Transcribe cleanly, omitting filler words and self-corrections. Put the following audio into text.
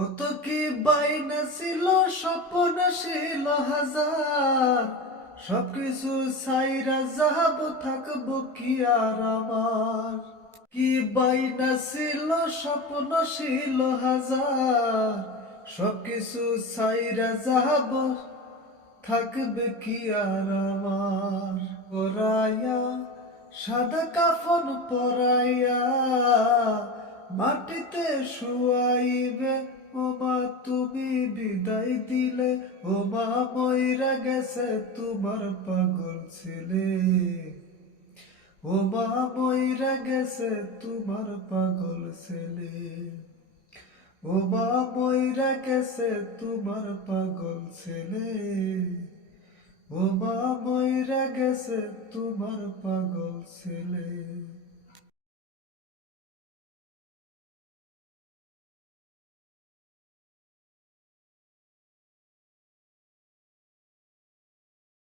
কত কি বাইনা ছিল, স্বপ্ন ছিল হাজার, সবকিছু ছাইরা যাব, থাকবো কি আর আমার। কি বাইনা ছিল, স্বপ্ন ছিল হাজার, সবকিছু ছাইরা যাব, থাকবে কি আর আমার। পরাইয়া সাদা কাফন পরাইয়া মাটিতে শুয়াইবে, ও মা তুমি বিদায় দিলে, ও মা মইরা গেছে তোমার পাগল ছেলে, ও মা মইরা গেছে তোমার পাগল ছেলে, ও মা মইরা গেছে তোমার পাগল ছেলে, ও মা মইরা গেছে তোমার পাগল ছেলে।